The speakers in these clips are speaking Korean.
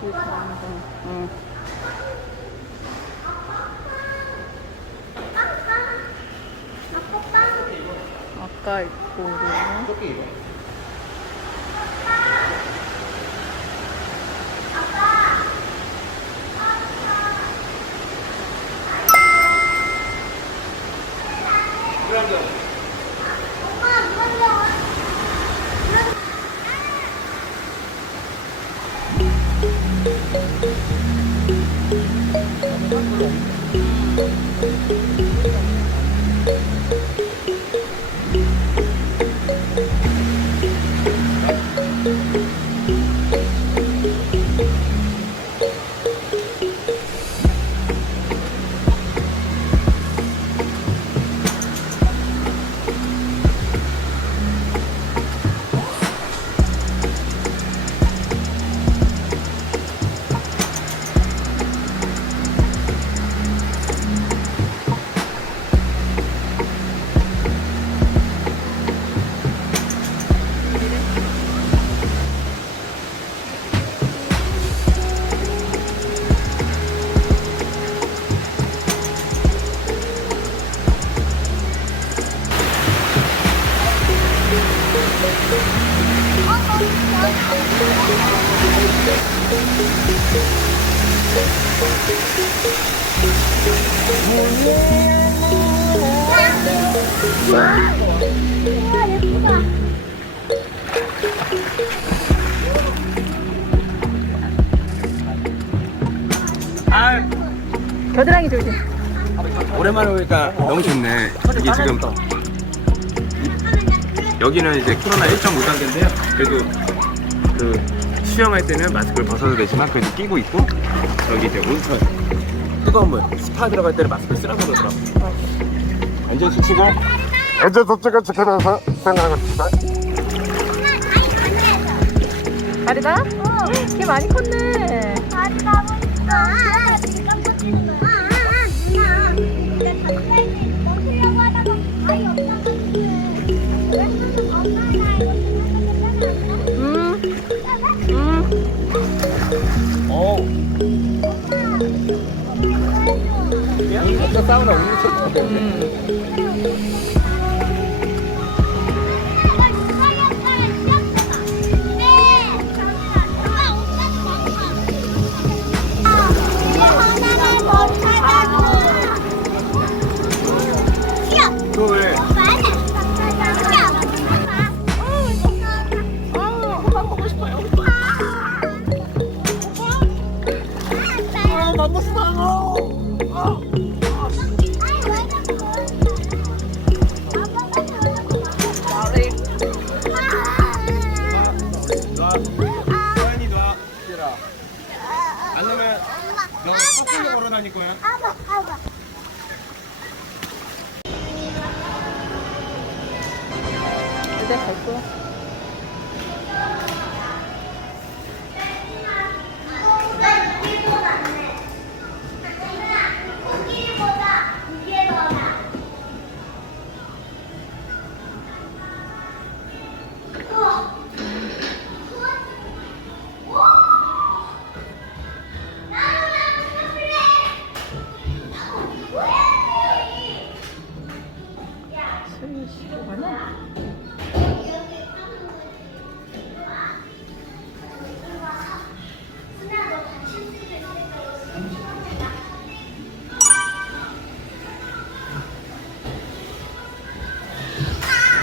응. 아까 입고 우리 겨드랑이 조심. 오랜만에 오니까 너무 좋네. 이게 지금 여기는 이제 코로나 1.5단계인데요. 그래도 그 수영할 때는 마스크를 벗어도 되지만 그래도 끼고 있고, 저기 이제 온천 뜨거운 물 스파 들어갈 때는 마스크를 쓰라고 그러더라고. 안전 수칙을 안전 수칙을 지키면서 생각합니다. 다리다? 걔 많이 컸네. 다리 나고 있어. 지금 깜빡이는 거야. 누나, 내가 잠자리에 멈추려고 하다가 아이 없어가지고 왜 하는 엄마나 이거 생각하면 진짜 사우나 온천 안 넣으면 너 커플로 걸어 다닐 거야. 이제 갈 거야.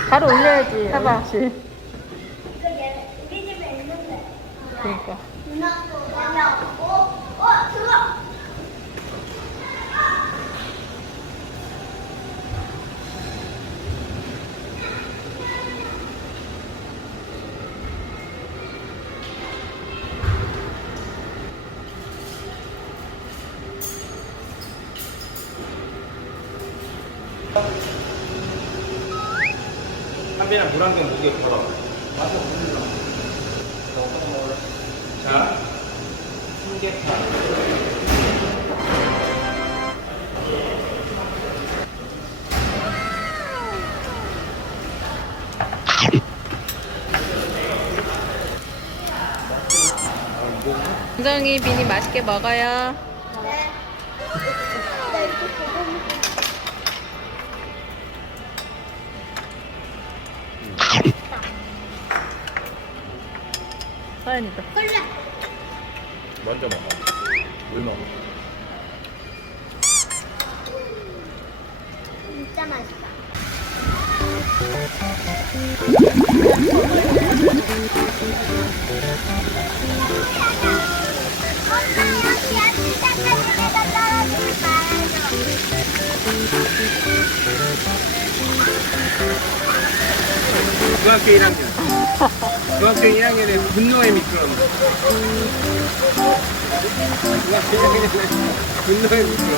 바로 올려야지. 해봐. 그렇지. 이거 우리 집에 있는데. 그러니까. 누나도 내가 들어. 한빈아 물 한 병 무게 걸어. 자, 삼계탕. 은정이 비니 맛있게 먹어요. 네. 나 이렇게 보고 서연이도. 콜라. 먼저 먹어. 물 먹어. 진짜 맛있다. 엄마 여기 야채가 떨어지지 중학교 1학년. 중학교 1학년에 분노의 미끄럼. 중학교 1학년에 분노의 미끄럼.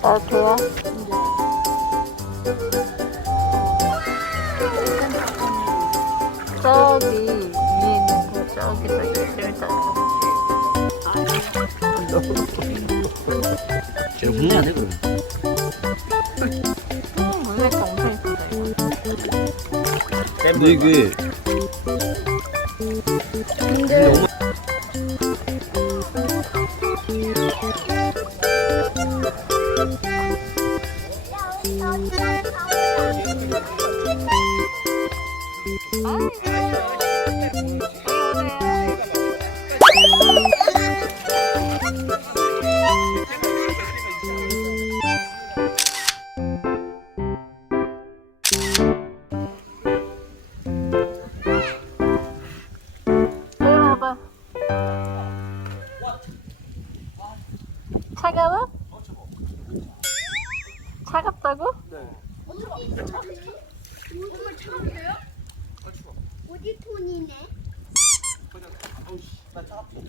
아, 좋아. 저기 위에 있는 거 저기서 이제 재밌다. 제가 분해야 돼 그럼. 물레가 엄청 이쁘다 이거. 근데 이게 너무 차가워? 차갑다고? 정말 차가운데요? 어디 톤이네? 하나 더 갖고 와.